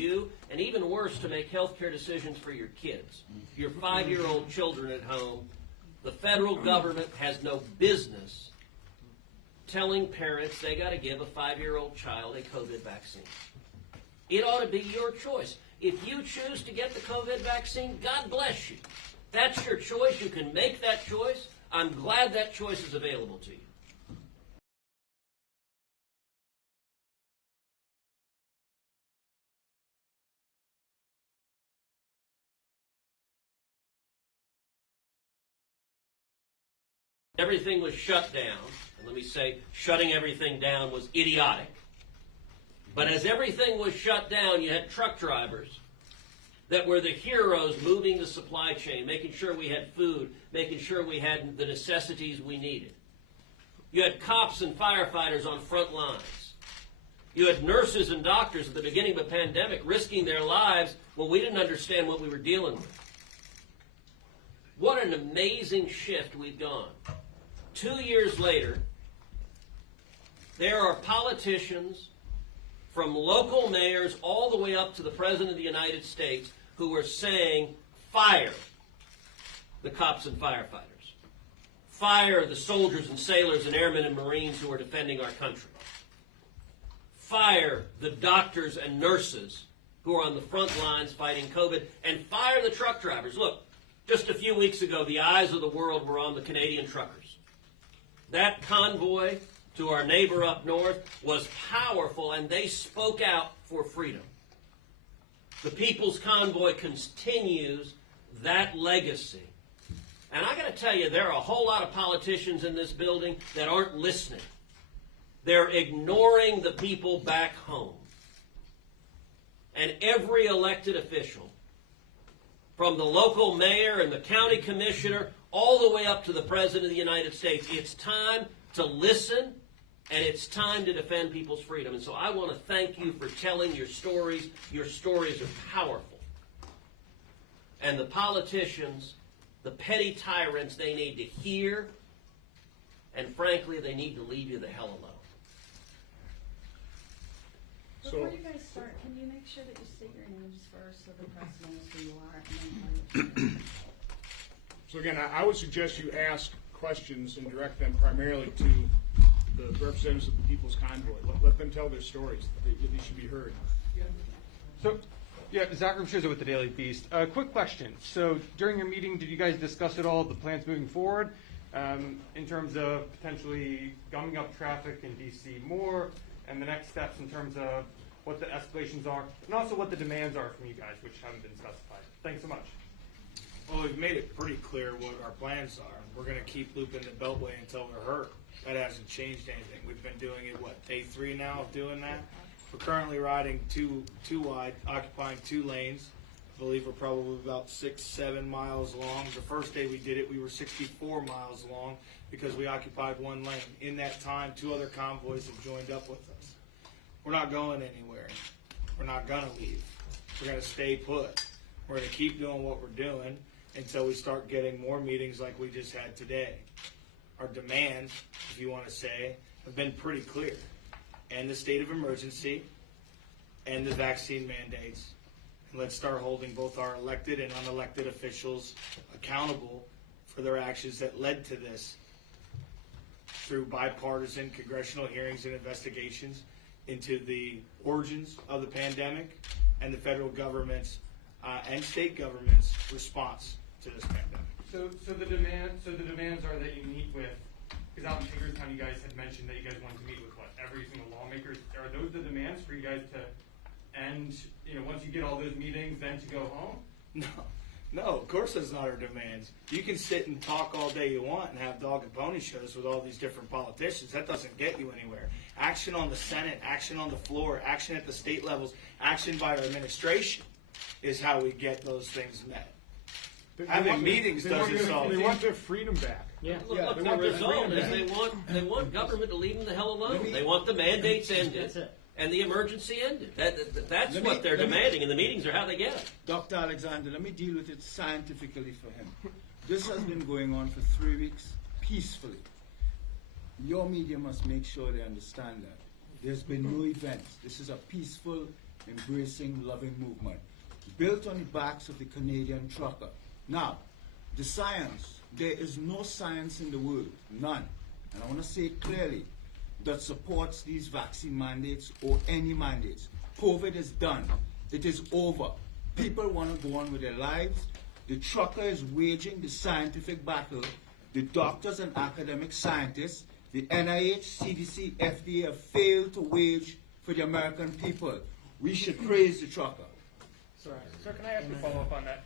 you, and even worse, to make health care decisions for your kids, your 5-year-old children at home. The federal government has no business telling parents they got to give a 5-year-old child a COVID vaccine. It ought to be your choice. If you choose to get the COVID vaccine, God bless you. That's your choice. You can make that choice. I'm glad that choice is available to you. Everything was shut down, and let me say, shutting everything down was idiotic. But as everything was shut down, you had truck drivers that were the heroes moving the supply chain, making sure we had food, making sure we had the necessities we needed. You had cops and firefighters on front lines. You had nurses and doctors at the beginning of a pandemic risking their lives when we didn't understand what we were dealing with. What an amazing shift we've gone. 2 years later, there are politicians from local mayors all the way up to the President of the United States who are saying, fire the cops and firefighters. Fire the soldiers and sailors and airmen and Marines who are defending our country. Fire the doctors and nurses who are on the front lines fighting COVID, and fire the truck drivers. Look, just a few weeks ago, the eyes of the world were on the Canadian truckers. That convoy to our neighbor up north was powerful, and they spoke out for freedom. The People's Convoy continues that legacy. And I got to tell you, there are a whole lot of politicians in this building that aren't listening. They're ignoring the people back home. And every elected official, from the local mayor and the county commissioner all the way up to the President of the United States, it's time to listen, and it's time to defend people's freedom. And so I want to thank you for telling your stories. Your stories are powerful. And the politicians, the petty tyrants, they need to hear, and frankly, they need to leave you the hell alone. Before you guys start, can you make sure that you state your names first so the press knows who you are and then So again, I would suggest you ask questions and direct them primarily to the representatives of the People's Convoy. Let them tell their stories. They should be heard. So, yeah, Zach Scherzer with the Daily Beast. Quick question. So during your meeting, did you guys discuss at all the plans moving forward in terms of potentially gumming up traffic in D.C. more, and the next steps in terms of what the escalations are, and also what the demands are from you guys, which haven't been specified? Thanks so much. Well, we've made it pretty clear what our plans are. We're going to keep looping the beltway until we're hurt. That hasn't changed anything. We've been doing it, day 3 now of doing that? We're currently riding two wide, occupying 2 lanes. I believe we're probably about 6-7 miles long. The first day we did it, we were 64 miles long because we occupied 1 lane. In that time, 2 other convoys have joined up with us. We're not going anywhere. We're not going to leave. We're going to stay put. We're going to keep doing what we're doing until we start getting more meetings like we just had today. Our demands, if you want to say, have been pretty clear. And the state of emergency and the vaccine mandates. And let's start holding both our elected and unelected officials accountable for their actions that led to this through bipartisan congressional hearings and investigations into the origins of the pandemic and the federal government's and state government's response to this pandemic. So the demands are that you meet with, because out in Hagerstown you guys had mentioned that you guys wanted to meet with every single lawmaker. Are those the demands for you guys to end? Once you get all those meetings, then to go home? No, of course that's not our demands. You can sit and talk all day you want and have dog and pony shows with all these different politicians. That doesn't get you anywhere. Action on the Senate, action on the floor, action at the state levels, action by our administration is how we get those things met. Having meetings doesn't solve it. They want their freedom back. Look, the result is they want government to leave them the hell alone. They want the mandates ended and the emergency ended. That's what they're demanding, and the meetings are how they get it. Dr. Alexander, let me deal with it scientifically for him. This has been going on for 3 weeks peacefully. Your media must make sure they understand that. There's been no events. This is a peaceful embracing, loving movement, built on the backs of the Canadian trucker. Now, the science, there is no science in the world, none, and I want to say it clearly, that supports these vaccine mandates or any mandates. COVID is done. It is over. People want to go on with their lives. The trucker is waging the scientific battle. The doctors and academic scientists, the NIH, CDC, FDA have failed to wage for the American people. We should praise the trucker. Sorry. Sir, can I ask a follow-up on that?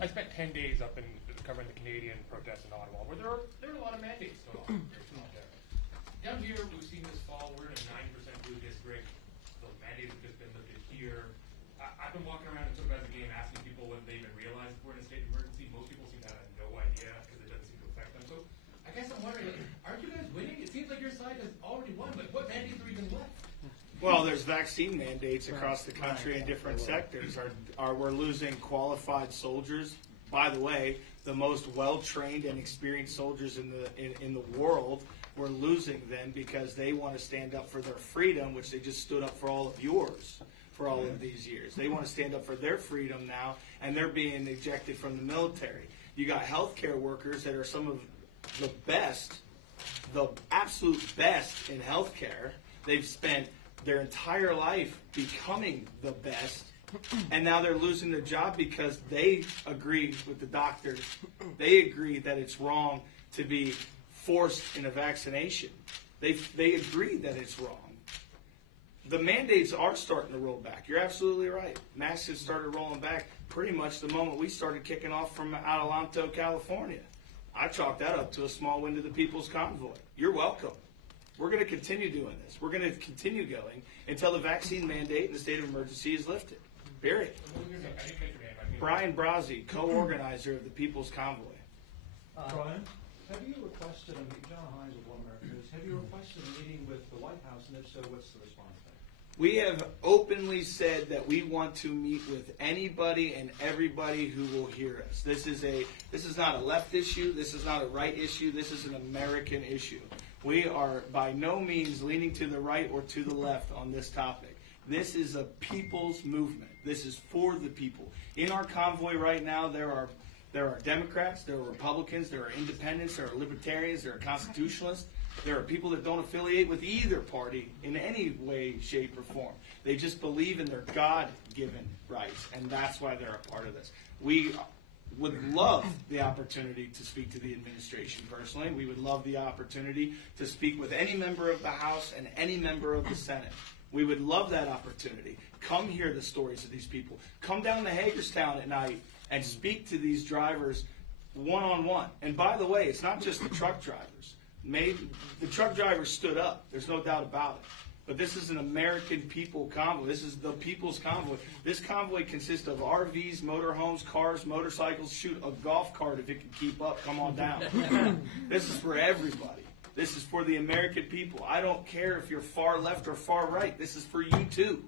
I spent 10 days up in covering the Canadian protests in Ottawa, where there are a lot of mandates going on. Down here, we've seen this fall, we're in a 9% blue district. The mandates have just been lifted here. I've been walking around and sort of as a game asking people whether they even realize we're in a state of emergency. Most people seem to have no idea because it doesn't seem to affect them. So I guess I'm wondering, aren't you guys winning? It seems like your side has already won, but what mandates are even left? Well, there's vaccine mandates across the country in different sectors. We're losing qualified soldiers. By the way, the most well-trained and experienced soldiers in the world. We're losing them because they want to stand up for their freedom, which they just stood up for all of yours for all of these years. They want to stand up for their freedom now, and they're being ejected from the military. You got healthcare workers that are some of the best, the absolute best in healthcare. They've spent their entire life becoming the best, and now they're losing their job because they agree with the doctors. They agree that it's wrong to be forced in a vaccination. They agree that it's wrong. The mandates are starting to roll back. You're absolutely right. Masks have started rolling back pretty much the moment we started kicking off from Adelanto, California. I chalked that up to a small win to the People's Convoy. You're welcome. We're going to continue doing this. We're going to continue going until the vaccine mandate and the state of emergency is lifted. Period. Brian Brazzi, co-organizer of the People's Convoy. Brian, have you requested a meeting, John Hines of One America News, have you requested a meeting with the White House, and if so, what's the response been? We have openly said that we want to meet with anybody and everybody who will hear us. This is not a left issue. This is not a right issue. This is an American issue. We are by no means leaning to the right or to the left on this topic. This is a people's movement. This is for the people. In our convoy right now, there are Democrats, there are Republicans, there are independents, there are libertarians, there are constitutionalists. There are people that don't affiliate with either party in any way, shape, or form. They just believe in their God-given rights, and that's why they're a part of this. We would love the opportunity to speak to the administration personally. We would love the opportunity to speak with any member of the House and any member of the Senate. We would love that opportunity. Come hear the stories of these people. Come down to Hagerstown at night and speak to these drivers one-on-one. And by the way, it's not just the truck drivers. The truck drivers stood up. There's no doubt about it. But this is an American people convoy. This is the people's convoy. This convoy consists of RVs, motorhomes, cars, motorcycles. Shoot, a golf cart if it can keep up. Come on down. This is for everybody. This is for the American people. I don't care if you're far left or far right. This is for you too.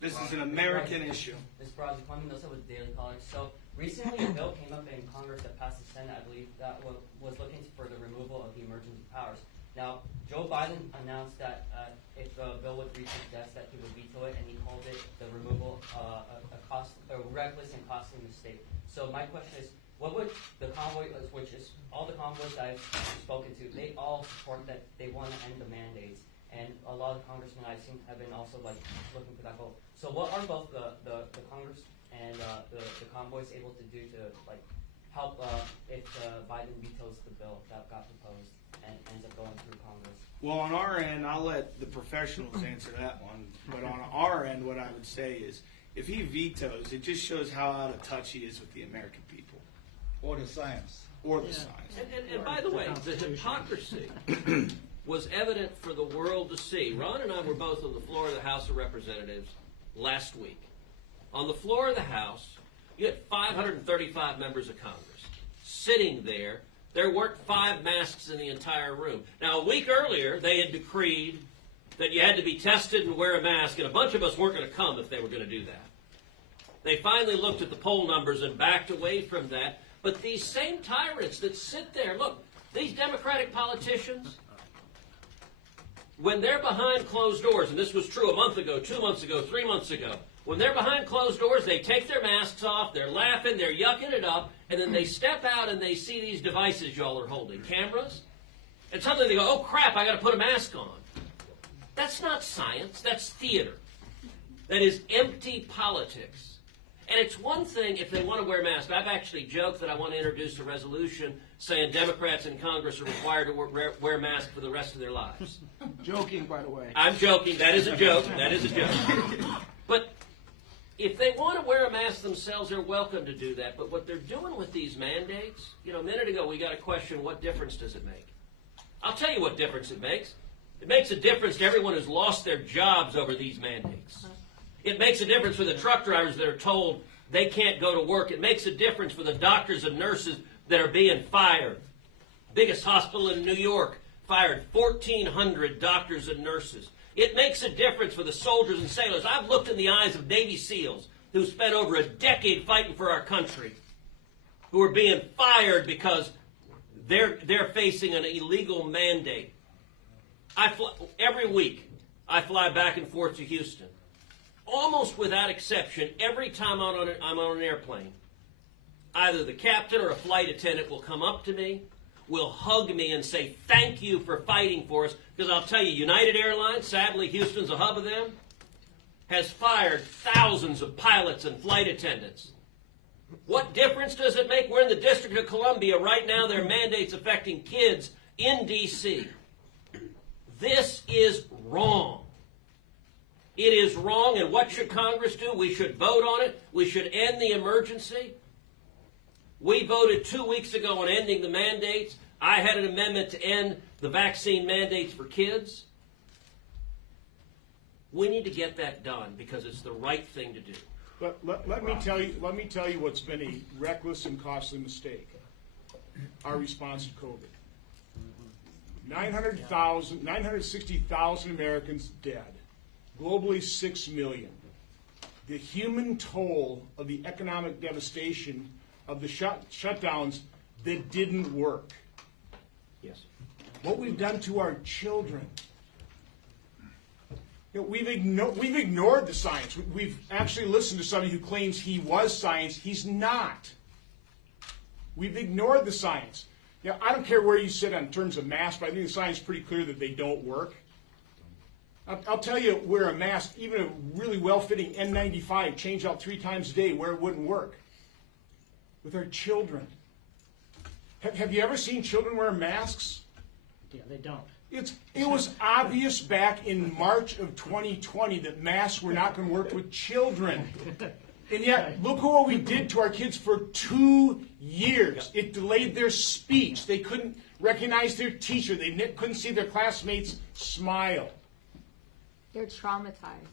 This is an American issue. Ms. Brazzi, Kwame Milsa with Daily College. So recently a bill came up in Congress that passed the Senate, I believe, that was looking for the removal of the emergency powers. Now, Joe Biden announced that if the bill would reach his desk, that he would veto it, and he called it the removal a reckless and costly mistake. So my question is, what would the convoy, which is all the convoys that I've spoken to, they all support that they want to end the mandates, and a lot of congressmen I've seen have been also looking for that goal. So what are both the Congress and the convoys able to do to help if Biden vetoes the bill that got proposed and ends up going through Congress? Well, on our end, I'll let the professionals answer that one. But on our end, what I would say is, if he vetoes, it just shows how out of touch he is with the American people. Or the science. Or the science. And by the way, the hypocrisy was evident for the world to see. Ron and I were both on the floor of the House of Representatives last week. On the floor of the House, you had 535 members of Congress sitting there. There weren't 5 masks in the entire room. Now, a week earlier, they had decreed that you had to be tested and wear a mask, and a bunch of us weren't going to come if they were going to do that. They finally looked at the poll numbers and backed away from that. But these same tyrants that sit there, look, these Democratic politicians, when they're behind closed doors, and this was true a month ago, 2 months ago, 3 months ago, when they're behind closed doors, they take their masks off, they're laughing, they're yucking it up, and then they step out and they see these devices y'all are holding, cameras, and suddenly they go, oh crap, I got to put a mask on. That's not science, that's theater. That is empty politics. And it's one thing if they want to wear masks. I've actually joked that I want to introduce a resolution saying Democrats in Congress are required to wear masks for the rest of their lives. Joking, by the way. I'm joking. That is a joke. That is a joke. But if they want to wear a mask themselves, they're welcome to do that. But what they're doing with these mandates, a minute ago we got a question, what difference does it make? I'll tell you what difference it makes. It makes a difference to everyone who's lost their jobs over these mandates. It makes a difference for the truck drivers that are told they can't go to work. It makes a difference for the doctors and nurses that are being fired. Biggest hospital in New York fired 1,400 doctors and nurses. It makes a difference for the soldiers and sailors. I've looked in the eyes of Navy SEALs who spent over a decade fighting for our country, who are being fired because they're facing an illegal mandate. Every week, I fly back and forth to Houston. Almost without exception, every time I'm on an airplane, either the captain or a flight attendant will come up to me, will hug me and say, thank you for fighting for us. Because I'll tell you, United Airlines, sadly Houston's a hub of them, has fired thousands of pilots and flight attendants. What difference does it make? We're in the District of Columbia right now. There are mandates affecting kids in D.C. This is wrong. It is wrong, and what should Congress do? We should vote on it. We should end the emergency. We voted 2 weeks ago on ending the mandates. I had an amendment to end the vaccine mandates for kids. We need to get that done because it's the right thing to do. But let me tell you what's been a reckless and costly mistake. Our response to COVID. 960,000 Americans dead. Globally, 6 million. The human toll of the economic devastation of the shutdowns that didn't work. Yes. What we've done to our children. We've ignored the science. We've actually listened to somebody who claims he was science. He's not. We've ignored the science. I don't care where you sit on terms of masks, but I think the science is pretty clear that they don't work. I'll tell you where a mask, even a really well-fitting N95, change out 3 times a day, where it wouldn't work. With our children. Have you ever seen children wear masks? Yeah, they don't. It was obvious back in March of 2020 that masks were not going to work with children. And yet, look at what we did to our kids for 2 years. It delayed their speech. They couldn't recognize their teacher. They couldn't see their classmates smile. They're traumatized.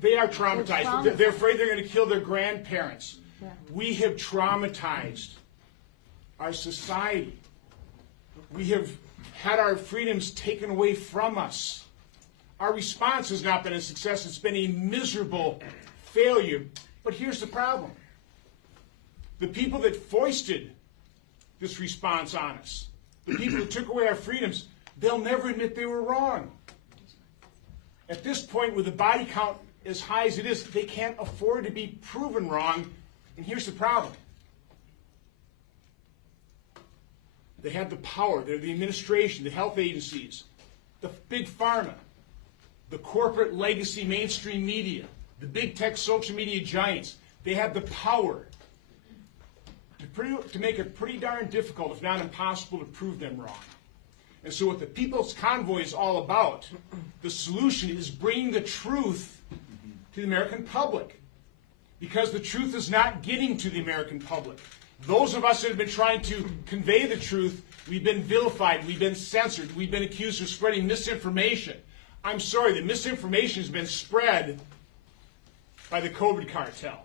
They are traumatized. They're afraid they're going to kill their grandparents. Yeah. We have traumatized our society. We have had our freedoms taken away from us. Our response has not been a success. It's been a miserable failure. But here's the problem. The people that foisted this response on us, the people that took away our freedoms, they'll never admit they were wrong. At this point, with the body count as high as it is, they can't afford to be proven wrong. And here's the problem. They have the power. They're the administration, the health agencies, the big pharma, the corporate legacy mainstream media, the big tech social media giants. They have the power to make it pretty darn difficult, if not impossible, to prove them wrong. And so what the People's Convoy is all about, the solution is bringing the truth to the American public. Because the truth is not getting to the American public. Those of us that have been trying to convey the truth, we've been vilified, we've been censored, we've been accused of spreading misinformation. I'm sorry, the misinformation has been spread by the COVID cartel.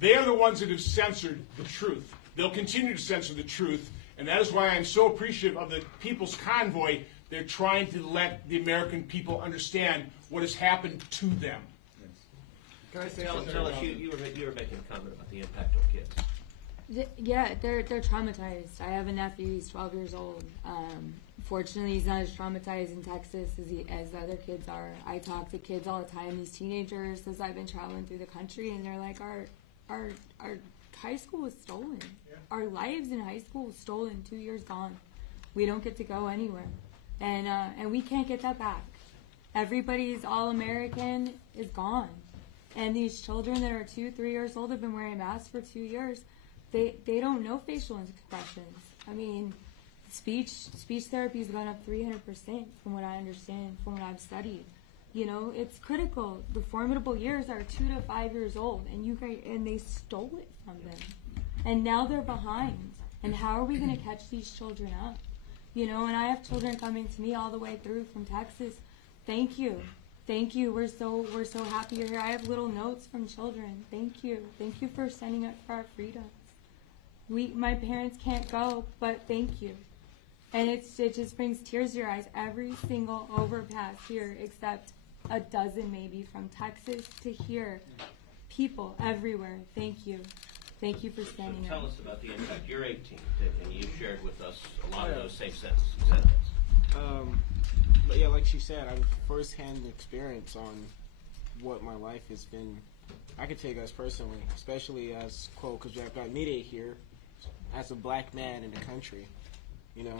They are the ones that have censored the truth. They'll continue to censor the truth. And that is why I'm so appreciative of the People's Convoy. They're trying to let the American people understand what has happened to them. Tell us, you were making a comment about the impact on kids. Yeah, they're traumatized. I have a nephew. He's 12 years old. Fortunately, he's not as traumatized in Texas as the other kids are. I talk to kids all the time, these teenagers, as I've been traveling through the country, and they're like, our high school was stolen. Yeah. Our lives in high school was stolen. 2 years gone. We don't get to go anywhere, and we can't get that back. Everybody's all-American is gone, and these children that are 2, 3 years old have been wearing masks for 2 years. They don't know facial expressions. I mean, speech therapy has gone up 300% from what I understand, from what I've studied. You know, it's critical. The formidable years are 2 to 5 years old, and they stole it from them, and now they're behind. And how are we going to catch these children up? You know, and I have children coming to me all the way through from Texas. Thank you. We're so happy you're here. I have little notes from children. Thank you for standing up for our freedoms. My parents can't go, but thank you. And it just brings tears to your eyes. Every single overpass here, except a dozen maybe from Texas to here, people everywhere. Thank you for standing up. Tell us about the impact. You're 18, and you shared with us a lot of those same sentiments. But yeah, like she said, I have first-hand experience on what my life has been. I could take us personally, especially as, quote, because I've got media here, as a black man in the country. You know,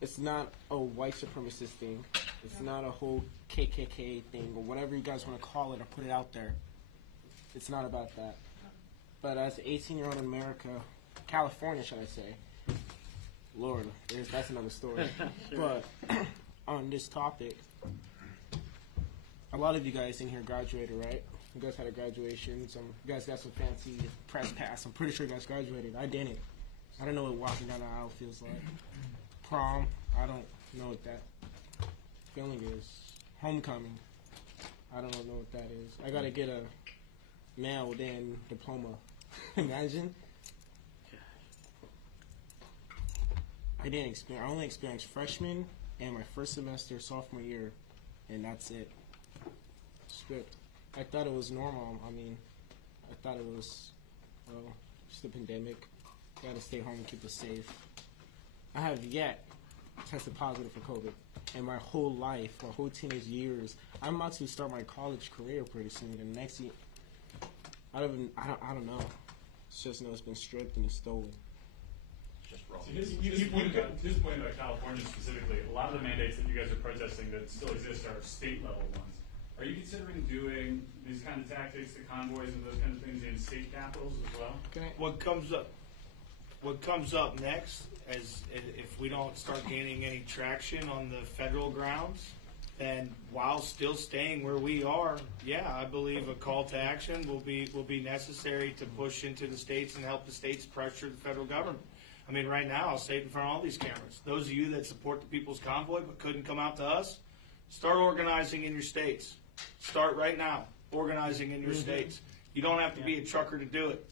it's not a white supremacist thing. It's not a whole KKK thing or whatever you guys want to call it or put it out there. It's not about that. But as an 18-year-old in America, California, should I say, Lord, that's another story. But on this topic, a lot of you guys in here graduated, right? You guys had a graduation. You guys got some fancy press pass. I'm pretty sure you guys graduated. I didn't. I don't know what walking down the aisle feels like. Prom, I don't know what that feeling is. Homecoming, I don't know what that is. I gotta get a mailed-in diploma. Imagine. I only experienced freshman and my first semester sophomore year, and that's it. Script. I thought it was normal. I mean, I thought it was just a pandemic. Gotta stay home and keep us safe. I have yet tested positive for COVID, and my whole life, my whole teenage years, I'm about to start my college career pretty soon. And next year, I don't know. It's just it's been stripped and it's stolen. It's just wrong. So his point about California specifically, a lot of the mandates that you guys are protesting that still exist are state level ones. Are you considering doing these kind of tactics, the convoys and those kinds of things in state capitals as well? What comes up next is if we don't start gaining any traction on the federal grounds, then while still staying where we are, yeah, I believe a call to action will be necessary to push into the states and help the states pressure the federal government. I mean, right now, I'll say it in front of all these cameras. Those of you that support the People's Convoy but couldn't come out to us, start organizing in your states. Start right now, organizing in your states. You don't have to be a trucker to do it.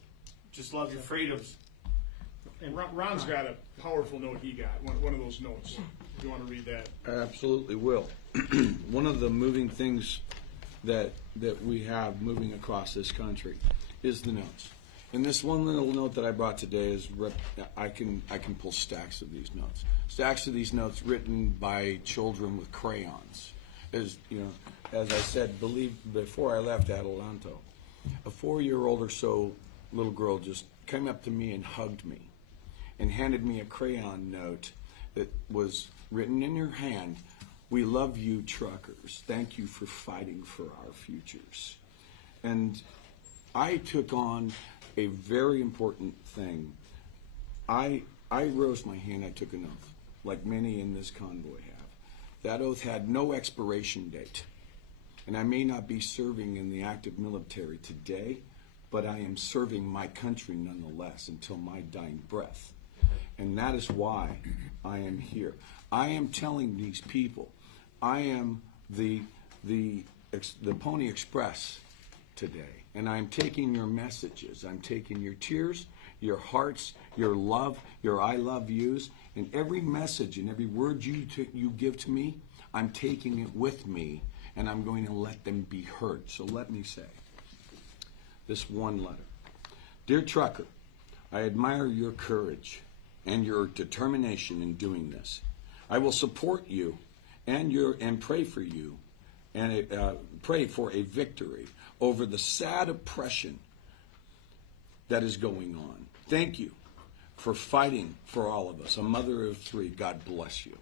Just love your freedoms. And Ron's got a powerful note he got, one of those notes. If you want to read that. I absolutely will. One of the moving things that we have moving across this country is the notes. And this one little note that I brought today is I can pull stacks of these notes. Stacks of these notes written by children with crayons. As you know, as I said, before I left Adelanto, a 4-year-old or so little girl just came up to me and hugged me and handed me a crayon note that was written in her hand. "We love you, truckers. Thank you for fighting for our futures." And I took on a very important thing. I rose my hand, I took an oath, like many in this convoy have. That oath had no expiration date. And I may not be serving in the active military today, but I am serving my country nonetheless until my dying breath. And that is why I am here. I am telling these people, I am the Pony Express today. And I'm taking your messages. I'm taking your tears, your hearts, your love, your I love yous, and every message and every word you give to me, I'm taking it with me, and I'm going to let them be heard. So let me say this one letter. Dear trucker, I admire your courage and your determination in doing this. I will support you and pray for you and pray for a victory over the sad oppression that is going on. Thank you for fighting for all of us. A mother of three, God bless you.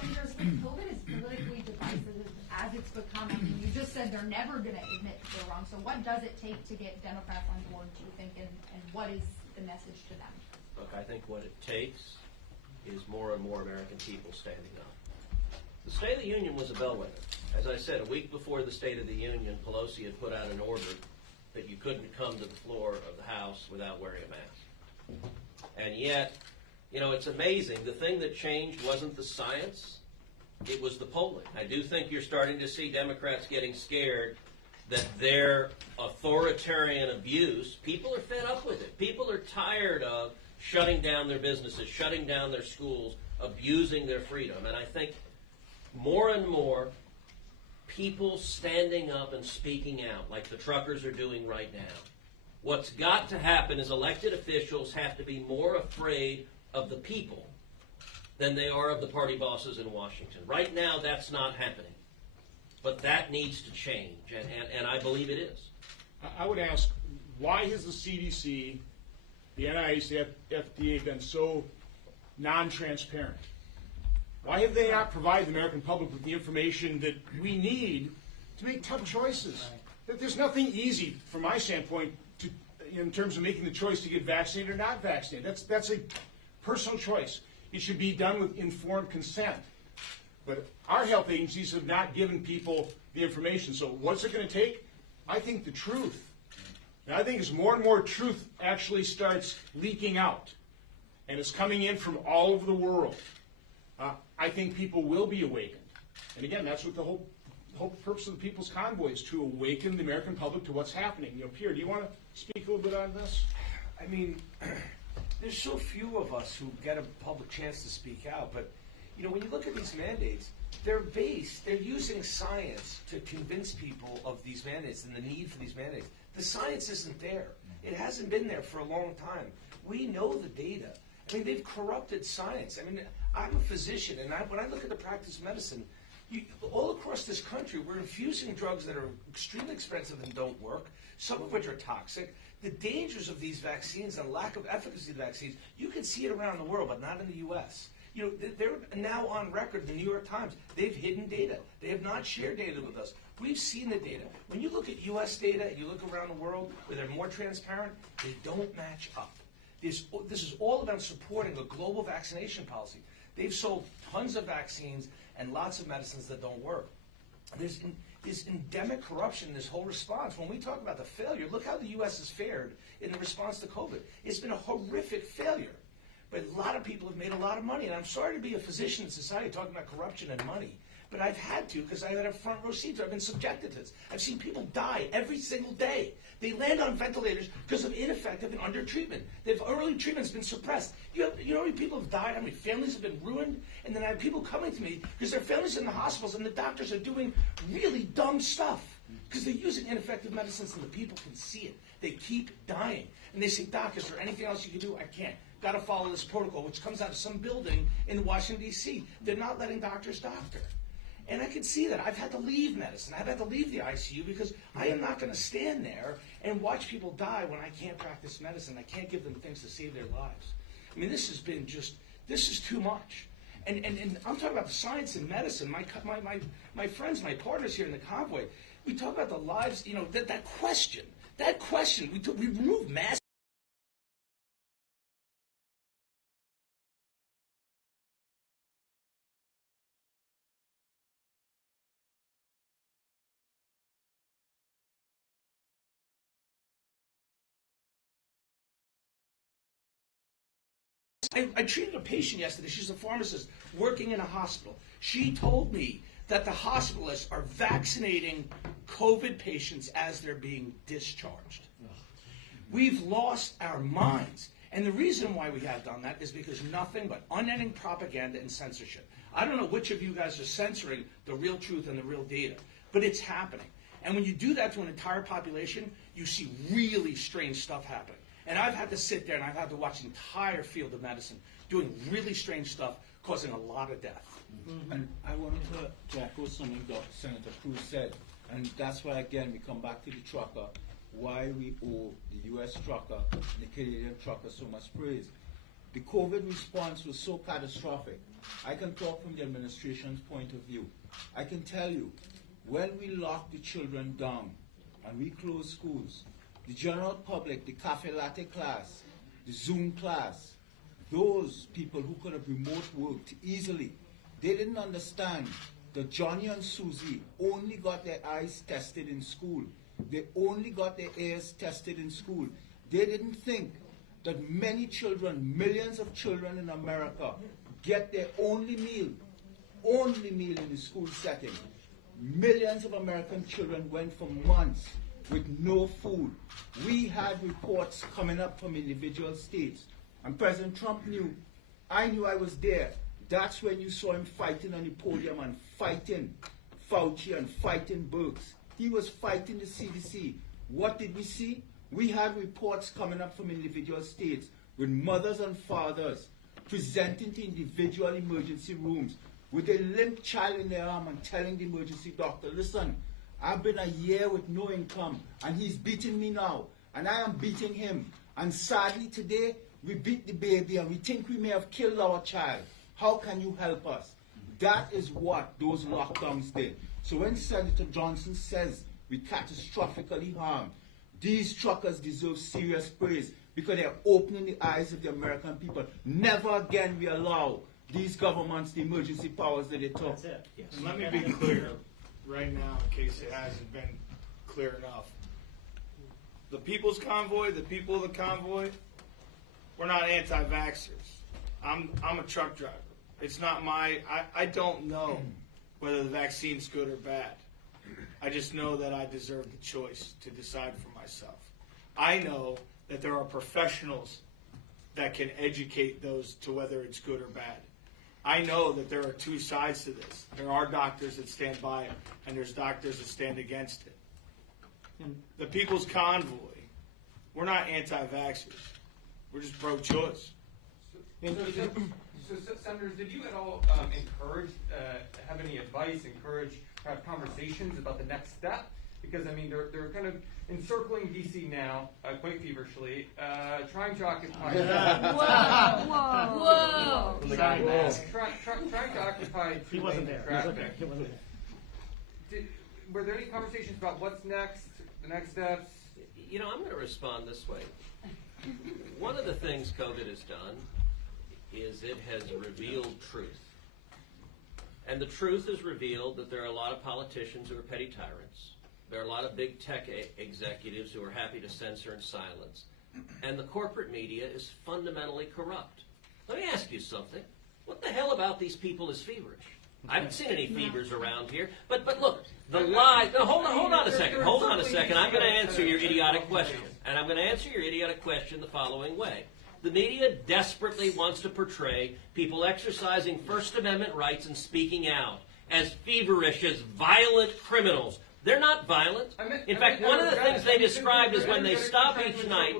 Senators, COVID is politically divisive as it's becoming. You just said they're never going to admit they're wrong. So what does it take to get Democrats on board, do you think, and what is the message to them? Look, I think what it takes is more and more American people standing up. The State of the Union was a bellwether. As I said, a week before the State of the Union, Pelosi had put out an order that you couldn't come to the floor of the House without wearing a mask. And yet, you know, it's amazing. The thing that changed wasn't the science, it was the polling. I do think you're starting to see Democrats getting scared that their authoritarian abuse, people are fed up with it. People are tired of shutting down their businesses, shutting down their schools, abusing their freedom. And I think more and more people standing up and speaking out like the truckers are doing right now. What's got to happen is elected officials have to be more afraid of the people than they are of the party bosses in Washington. Right now, that's not happening. But that needs to change, and I believe it is. I would ask, why has the CDC, the NIH, the FDA been so non-transparent? Why have they not provided the American public with the information that we need to make tough choices? There's nothing easy, from my standpoint, in terms of making the choice to get vaccinated or not vaccinated. That's a personal choice. It should be done with informed consent. But our health agencies have not given people the information. So what's it going to take? I think the truth. And I think as more and more truth actually starts leaking out, and it's coming in from all over the world, I think people will be awakened. And again, that's what the whole purpose of the People's Convoy is, to awaken the American public to what's happening. You know, Pierre, do you want to speak a little bit on this? I mean, there's so few of us who get a public chance to speak out, but you know, when you look at these mandates, they're using science to convince people of these mandates and the need for these mandates. The science isn't there. It hasn't been there for a long time. We know the data. I mean, they've corrupted science. I mean, I'm a physician, and when I look at the practice of medicine, all across this country, we're infusing drugs that are extremely expensive and don't work, some of which are toxic. The dangers of these vaccines and lack of efficacy of the vaccines, you can see it around the world, but not in the U.S. You know, they're now on record, the New York Times, they've hidden data. They have not shared data with us. We've seen the data. When you look at U.S. data and you look around the world where they're more transparent, they don't match up. This is all about supporting a global vaccination policy. They've sold tons of vaccines and lots of medicines that don't work. There's endemic corruption in this whole response. When we talk about the failure, look how the U.S. has fared in the response to COVID. It's been a horrific failure. But a lot of people have made a lot of money. And I'm sorry to be a physician in society talking about corruption and money. But I've had to, because I had a front row seat. I've been subjected to this. I've seen people die every single day. They land on ventilators because of ineffective and under treatment. Early treatment's been suppressed. You know how many people have died, how many families have been ruined? And then I have people coming to me because their families are in the hospitals and the doctors are doing really dumb stuff because they're using ineffective medicines and the people can see it. They keep dying. And they say, Doc, is there anything else you can do? I can't. Got to follow this protocol, which comes out of some building in Washington, D.C. They're not letting doctors doctor. And I can see that. I've had to leave medicine. I've had to leave the ICU because I am not going to stand there and watch people die when I can't practice medicine. I can't give them things to save their lives. I mean, this is too much. And I'm talking about the science in medicine. My friends, my partners here in the convoy, we talk about the lives, you know, that question, we remove mass. I treated a patient yesterday. She's a pharmacist working in a hospital. She told me that the hospitalists are vaccinating COVID patients as they're being discharged. We've lost our minds. And the reason why we have done that is because nothing but unending propaganda and censorship. I don't know which of you guys are censoring the real truth and the real data, but it's happening. And when you do that to an entire population, you see really strange stuff happening. And I've had to sit there and I've had to watch the entire field of medicine doing really strange stuff, causing a lot of death. And I wanted to echo something Dr. Senator Cruz said, and that's why, again, we come back to the trucker, why we owe the U.S. trucker and the Canadian trucker so much praise. The COVID response was so catastrophic. I can talk from the administration's point of view. I can tell you, when we locked the children down and we closed schools, the general public, the cafe latte class, the Zoom class, those people who could have remote worked easily, they didn't understand that Johnny and Susie only got their eyes tested in school. They only got their ears tested in school. They didn't think that many children, millions of children in America, get their only meal in the school setting. Millions of American children went for months with no food. We had reports coming up from individual states. And President Trump knew, I knew I was there. That's when you saw him fighting on the podium and fighting Fauci and fighting Birx. He was fighting the CDC. What did we see? We had reports coming up from individual states with mothers and fathers presenting to individual emergency rooms with a limp child in their arm and telling the emergency doctor, listen, I've been a year with no income and he's beating me now and I am beating him. And sadly today, we beat the baby and we think we may have killed our child. How can you help us? That is what those lockdowns did. So when Senator Johnson says we catastrophically harmed, these truckers deserve serious praise because they're opening the eyes of the American people. Never again we allow these governments the emergency powers that they took. Yes. Let me be clear right now, in case it hasn't been clear enough. The People's Convoy, the people of the convoy, we're not anti-vaxxers. I'm a truck driver. It's not I don't know whether the vaccine's good or bad. I just know that I deserve the choice to decide for myself. I know that there are professionals that can educate those to whether it's good or bad. I know that there are two sides to this. There are doctors that stand by it, and there's doctors that stand against it. The People's Convoy, we're not anti-vaxxers. We're just pro-choice. So, Senators, did you at all encourage, have any advice, encourage, have conversations about the next step? Because, I mean, they're kind of encircling D.C. now, quite feverishly, trying to occupy... Whoa! Trying to occupy... He wasn't there. He wasn't there. Were there any conversations about what's next, the next steps? You know, I'm going to respond this way. One of the things COVID has done is it has revealed truth. And the truth has revealed that there are a lot of politicians who are petty tyrants. There are a lot of big tech executives who are happy to censor and silence. And the corporate media is fundamentally corrupt. Let me ask you something. What the hell about these people is feverish? I haven't seen any fevers around here. But look, the lie... No, hold on a second. Hold on a second. I'm going to answer your idiotic question. And I'm going to answer your idiotic question the following way. The media desperately wants to portray people exercising First Amendment rights and speaking out as feverish, as violent criminals. They're not violent. In fact, one of the things they described is when they stop each night,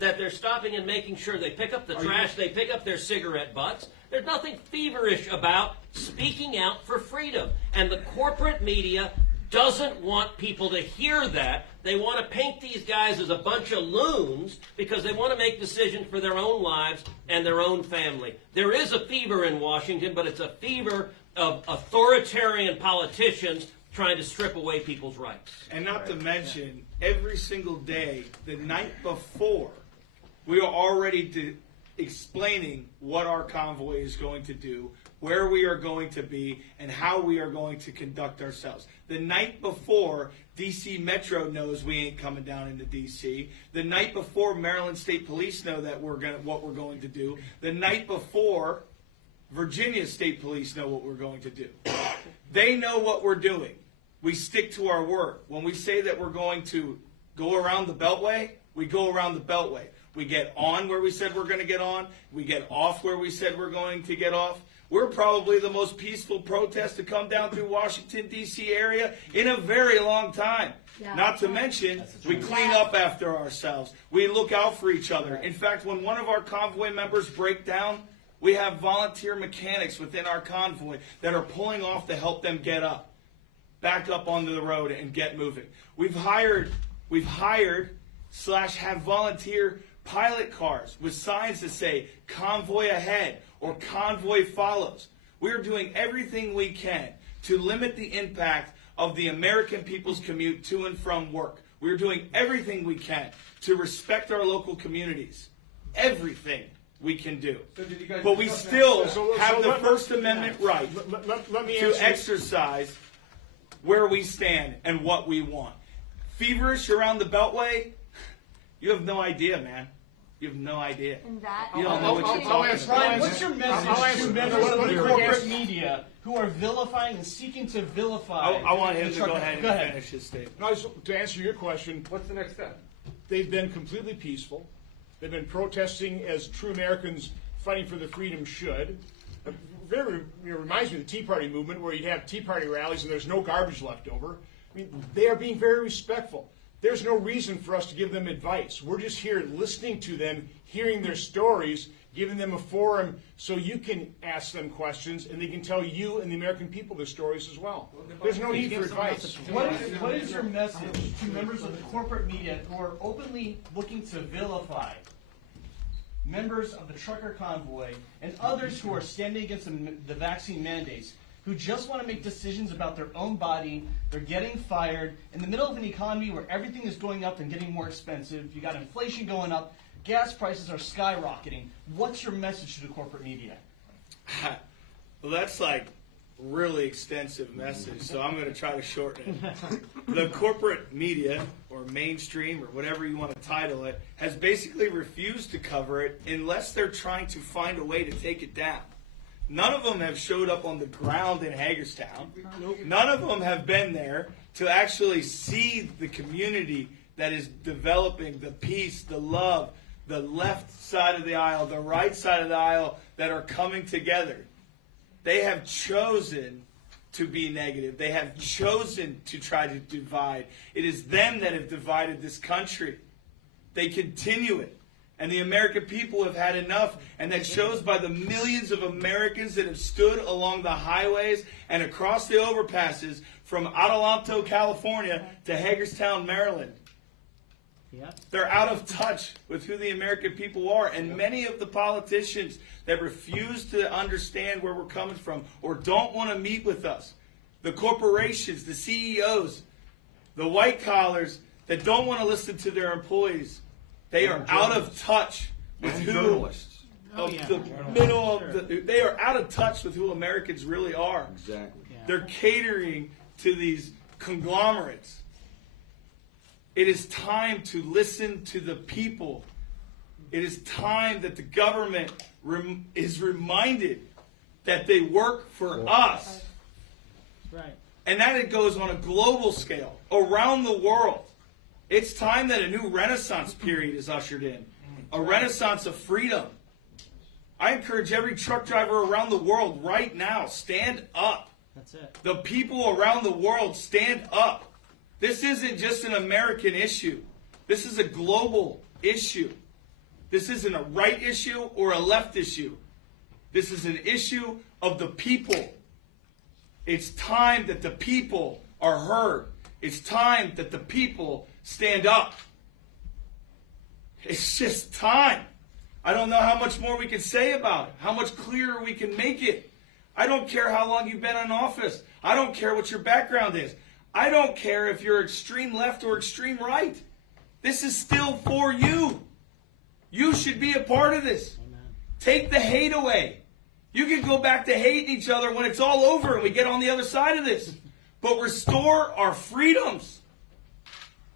that they're stopping and making sure they pick up the trash, they pick up their cigarette butts. There's nothing feverish about speaking out for freedom. And the corporate media doesn't want people to hear that. They want to paint these guys as a bunch of loons because they want to make decisions for their own lives and their own family. There is a fever in Washington, but it's a fever of authoritarian politicians trying to strip away people's rights. And not to mention, every single day, the night before, we are already explaining what our convoy is going to do, where we are going to be, and how we are going to conduct ourselves. The night before, D.C. Metro knows we ain't coming down into D.C. The night before, Maryland State Police know that what we're going to do. The night before, Virginia State Police know what we're going to do. They know what we're doing. We stick to our word. When we say that we're going to go around the beltway, we go around the beltway. We get on where we said we're going to get on. We get off where we said we're going to get off. We're probably the most peaceful protest to come down through Washington, D.C. area in a very long time. Yeah. Not to mention, we clean up after ourselves. We look out for each other. In fact, when one of our convoy members break down, we have volunteer mechanics within our convoy that are pulling off to help them get up, back up onto the road and get moving. We've hired / have volunteer pilot cars with signs that say convoy ahead or convoy follows. We are doing everything we can to limit the impact of the American people's commute to and from work. We're doing everything we can to respect our local communities. Everything we can do. So did you guys But we discuss that? still have the First Amendment right Let me to answer. exercise where we stand and what we want. Feverish around the Beltway? You have no idea, man. You have no idea. And that You don't know what you're talking about. Brian, what's your message to members of the corporate media who are vilifying and seeking to vilify? I want him the to truck- go ahead and finish his statement. No, to answer your question, What's the next step? they've been completely peaceful. They've been protesting as true Americans fighting for their freedom should. Very reminds me of the Tea Party movement, where you'd have Tea Party rallies and there's no garbage left over. I mean, they are being very respectful. There's no reason for us to give them advice. We're just here listening to them, hearing their stories, giving them a forum so you can ask them questions and they can tell you and the American people their stories as well. There's no need for advice. What is your message to members of the corporate media who are openly looking to vilify members of the trucker convoy and others who are standing against the vaccine mandates, who just want to make decisions about their own body? They're getting fired in the middle of an economy where everything is going up and getting more expensive. You got inflation going up. Gas prices are skyrocketing. What's your message to the corporate media? Well, that's like really extensive message, so I'm going to try to shorten it. The corporate media, or mainstream, or whatever you want to title it, has basically refused to cover it unless they're trying to find a way to take it down. None of them have showed up on the ground in Hagerstown. None of them have been there to actually see the community that is developing, the peace, the love, the left side of the aisle, the right side of the aisle that are coming together. They have chosen to be negative. They have chosen to try to divide. It is them that have divided this country. They continue it. And the American people have had enough, and that shows by the millions of Americans that have stood along the highways and across the overpasses from Adelanto, California to Hagerstown, Maryland. They're out of touch with who the American people are, and many of the politicians that refuse to understand where we're coming from or don't want to meet with us, the corporations, the CEOs, the white collars that don't want to listen to their employees, they are out of touch with who they are out of touch with who Americans really are. Exactly. They're catering to these conglomerates. It is time to listen to the people. It is time that the government is reminded that they work for us. Right. And that it goes on a global scale, around the world. It's time that a new renaissance period is ushered in. A renaissance of freedom. I encourage every truck driver around the world right now, stand up. That's it. The people around the world, stand up. This isn't just an American issue. This is a global issue. This isn't a right issue or a left issue. This is an issue of the people. It's time that the people are heard. It's time that the people stand up. It's just time. I don't know how much more we can say about it, how much clearer we can make it. I don't care how long you've been in office. I don't care what your background is. I don't care if you're extreme left or extreme right. This is still for you. You should be a part of this. Take the hate away. You can go back to hating each other when it's all over and we get on the other side of this. But restore our freedoms.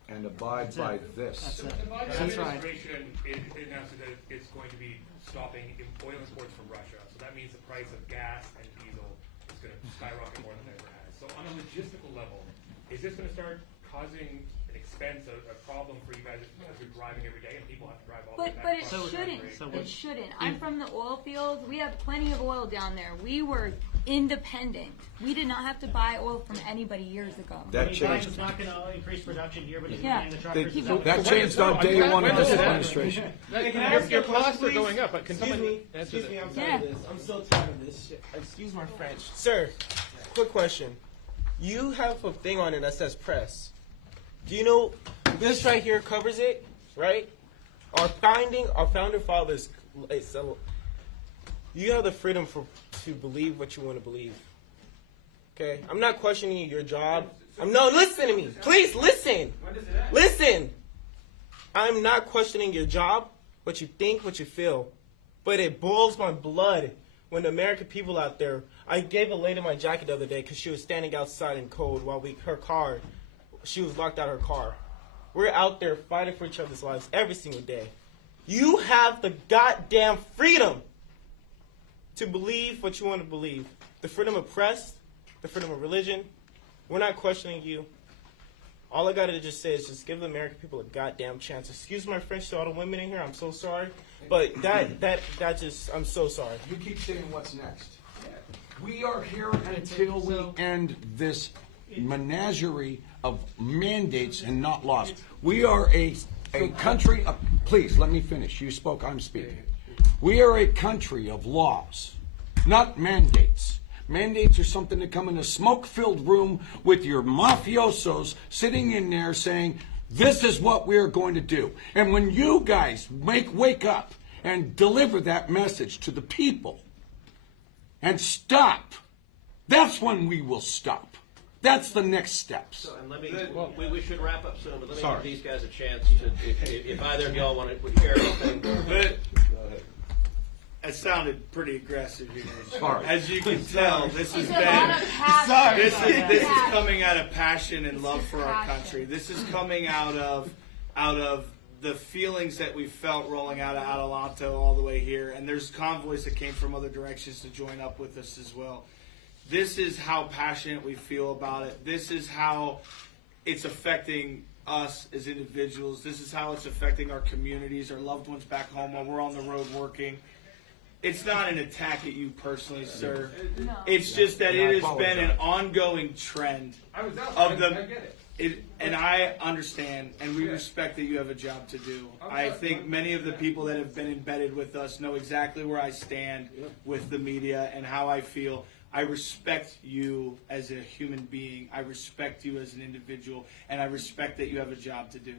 And abide by this. The Biden administration announced that it's going to be stopping oil imports from Russia. So that means the price of gas and diesel is going to skyrocket more than it ever has. So on a logistical level, is this going to start causing an expense a problem for you guys if you're driving every day and people have to drive all But the way but back? it across the shouldn't. country? It shouldn't. I'm from the oil fields. We have plenty of oil down there. We were independent. We did not have to buy oil from anybody years ago. That changed. It's not going to increase production here, but it's Yeah. going to the truckers. Is That changed on day one of this administration. Your costs are going up, but can Excuse somebody me. answer Excuse me. I'm that? tired of this. I'm so tired of this shit. Excuse my French, sir. Quick question. You have a thing on it that says press. Do you know this right here covers it, right? Our founder fathers. You have the freedom to believe what you want to believe. Okay, I'm not questioning your job. No, listen to me, please listen. Listen. I'm not questioning your job, what you think, what you feel, but it boils my blood when the American people out there. I gave a lady my jacket the other day because she was standing outside in cold while she was locked out of her car. We're out there fighting for each other's lives every single day. You have the goddamn freedom to believe what you want to believe. The freedom of press, the freedom of religion. We're not questioning you. All I gotta just say is just give the American people a goddamn chance. Excuse my French to all the women in here. I'm so sorry, but that just I'm so sorry. You keep saying what's next. We are here until we end this menagerie of mandates and not laws. We are a country of, please let me finish. You spoke, I'm speaking. We are a country of laws, not mandates. Mandates are something that come in a smoke-filled room with your mafiosos sitting in there saying, this is what we are going to do. And when you guys wake up and deliver that message to the people and stop, that's when we will stop. That's the next steps. So, and let me, we should wrap up soon, but let me Sorry. give these guys a chance to, if either of y'all want to share anything. It sounded pretty aggressive here. Sorry. As you can tell, this has There's a lot of passion. this is coming out of passion and love for our country. This is coming out of the feelings that we felt rolling out of Adelanto all the way here. And there's convoys that came from other directions to join up with us as well. This is how passionate we feel about it. This is how it's affecting us as individuals. This is how it's affecting our communities, our loved ones back home while we're on the road working. It's not an attack at you personally, sir. No. It's just that it has been an ongoing trend of the. And I understand, and we respect that you have a job to do. I think many of the people that have been embedded with us know exactly where I stand with the media and how I feel. I respect you as a human being. I respect you as an individual, and I respect that you have a job to do.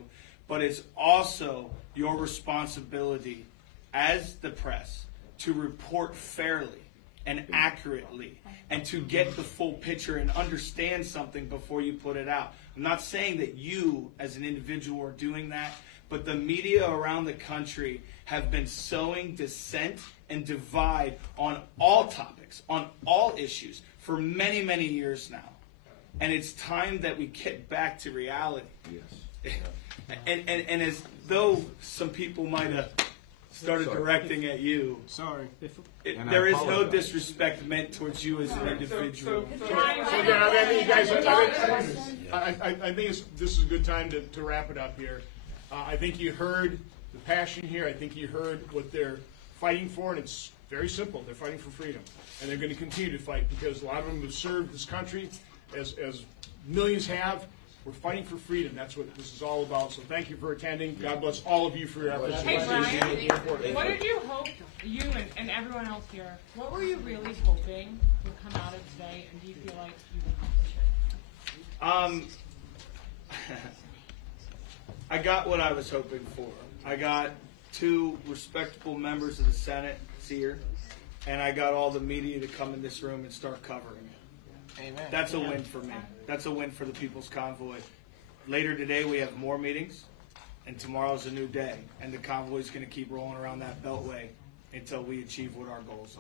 But it's also your responsibility as the press to report fairly and accurately and to get the full picture and understand something before you put it out. I'm not saying that you as an individual are doing that, but the media around the country have been sowing dissent and divide on all topics, on all issues for many, many years now. And it's time that we get back to reality. Yes. And as though some people might have started directing at you. Sorry. There is no disrespect meant towards you as an individual. I think this is a good time to wrap it up here. I think you heard the passion here. I think you heard what they're fighting for, and it's very simple. They're fighting for freedom, and they're going to continue to fight because a lot of them have served this country, as millions have. We're fighting for freedom. That's what this is all about. So thank you for attending. God bless all of you for your efforts. Hey, Brian, what did you hope, you and everyone else here, what were you really hoping would come out of today, and do you feel like you've accomplished it? I got what I was hoping for. I got 2 respectable members of the Senate here, and I got all the media to come in this room and start covering it. Amen. That's a win for me. That's a win for the People's Convoy. Later today, we have more meetings, and tomorrow's a new day, and the convoy is going to keep rolling around that beltway until we achieve what our goals are.